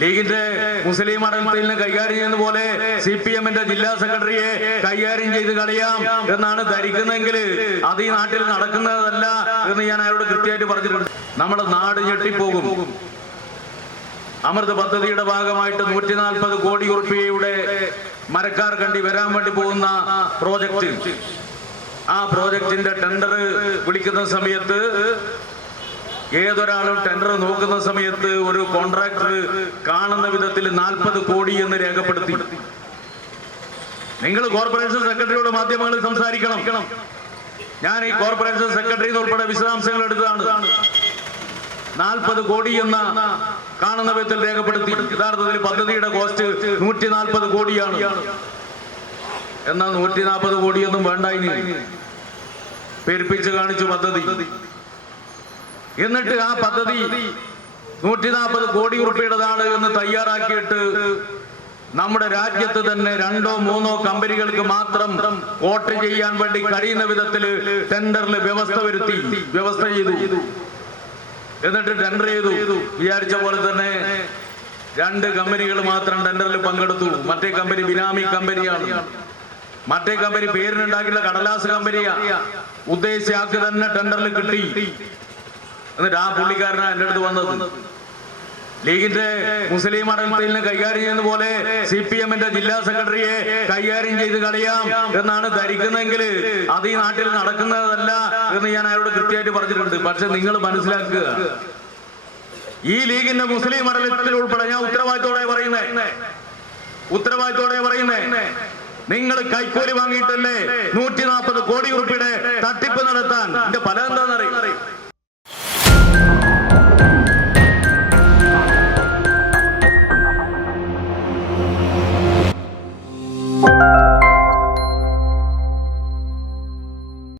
ലീഗിന്റെ മുസ്ലിം മണ്ഡലത്തിൽ കൈകാര്യം ചെയ്യുന്ന പോലെ സി പി എമ്മിന്റെ ജില്ലാ സെക്രട്ടറിയെ കൈകാര്യം ചെയ്ത് കളയാം എന്നാണ് ധരിക്കുന്നതെങ്കിൽ അത് ഈ നാട്ടിൽ നടക്കുന്നതല്ല എന്ന് ഞാൻ അയാളോട് കൃത്യമായിട്ട് പറഞ്ഞിട്ടുണ്ട്. നമ്മുടെ നാട് ഞെട്ടിപ്പോകും. അമൃത് പദ്ധതിയുടെ ഭാഗമായിട്ട് നൂറ്റി നാൽപ്പത് കോടി ഉറുപ്പികയുടെ മരക്കാർ കണ്ടി വരാൻ വേണ്ടി പോകുന്ന പ്രോജക്റ്റ്. ആ പ്രോജക്റ്റിന്റെ ടെൻഡർ വിളിക്കുന്ന സമയത്ത് ഏതൊരാളും ടെൻഡർ നോക്കുന്ന സമയത്ത് ഒരു കോൺട്രാക്ടർ കാണുന്ന വിധത്തിൽ നാൽപ്പത് കോടി എന്ന് രേഖപ്പെടുത്തി. നിങ്ങൾ കോർപ്പറേഷൻ സെക്രട്ടറിയോട് മാധ്യമങ്ങളിൽ സംസാരിക്കണം. ഞാൻ ഈ കോർപ്പറേഷൻ സെക്രട്ടറി ഉൾപ്പെടെ വിശദാംശങ്ങൾ എടുത്തതാണ്. നാൽപ്പത് കോടി എന്ന കാണുന്ന വിധത്തിൽ രേഖപ്പെടുത്തി. യഥാർത്ഥത്തിൽ പദ്ധതിയുടെ കോസ്റ്റ് നൂറ്റി നാൽപ്പത് കോടിയാണ്. എന്നാൽ നൂറ്റി നാൽപ്പത് കോടിയൊന്നും വേണ്ട പെരുപ്പിച്ച് കാണിച്ചു പദ്ധതി. എന്നിട്ട് ആ പദ്ധതി നൂറ്റി നാൽപ്പത് കോടി ഉറുപ്പിയുടേതാണ് എന്ന് തയ്യാറാക്കിയിട്ട് നമ്മുടെ രാജ്യത്ത് തന്നെ രണ്ടോ മൂന്നോ കമ്പനികൾക്ക് മാത്രം വോട്ട് ചെയ്യാൻ വേണ്ടി കഴിയുന്ന വിധത്തിൽ ടെൻഡറിൽ വ്യവസ്ഥ വരുത്തി വ്യവസ്ഥ ചെയ്തു. എന്നിട്ട് ടെൻഡർ ചെയ്തു. വിചാരിച്ച പോലെ തന്നെ രണ്ട് കമ്പനികൾ മാത്രം ടെൻഡറിൽ പങ്കെടുത്തു. മറ്റേ കമ്പനി ബിനാമി കമ്പനിയാണ്. മറ്റേ കമ്പനി പേരിനുണ്ടാക്കിയുള്ള കടലാസ് കമ്പനിയാ ഉദ്ദേശിച്ച ആൾക്ക് തന്നെ ടെൻഡറിൽ കിട്ടി. എന്നിട്ട് ആ പുള്ളിക്കാരനാണ് എന്റെ അടുത്ത് വന്നത്. ലീഗിന്റെ മുസ്ലിം മണ്ഡലത്തിൽ കൈകാര്യം ചെയ്യുന്ന പോലെ സി പി എമ്മിന്റെ ജില്ലാ സെക്രട്ടറിയെ കൈകാര്യം ചെയ്ത് കളയാം എന്നാണ് ധരിക്കുന്നതെങ്കിൽ അത് ഈ നാട്ടിൽ നടക്കുന്നതല്ല എന്ന് ഞാൻ അയാളോട് കൃത്യമായിട്ട് പറഞ്ഞിട്ടുണ്ട്. പക്ഷെ നിങ്ങൾ മനസ്സിലാക്കുക ഈ ലീഗിന്റെ മുസ്ലിം മണ്ഡലത്തിൽ ഉൾപ്പെടെ ഞാൻ ഉത്തരവാദിത്തോടെ പറയുന്നേ ഉത്തരവാദിത്തോടെ പറയുന്നേ നിങ്ങൾ കൈക്കൂലി വാങ്ങിയിട്ടല്ലേ നൂറ്റി നാൽപ്പത് കോടി ഉറുപ്പിയുടെ തട്ടിപ്പ് നടത്താൻ? എന്റെ പല എന്താണെന്നറിയും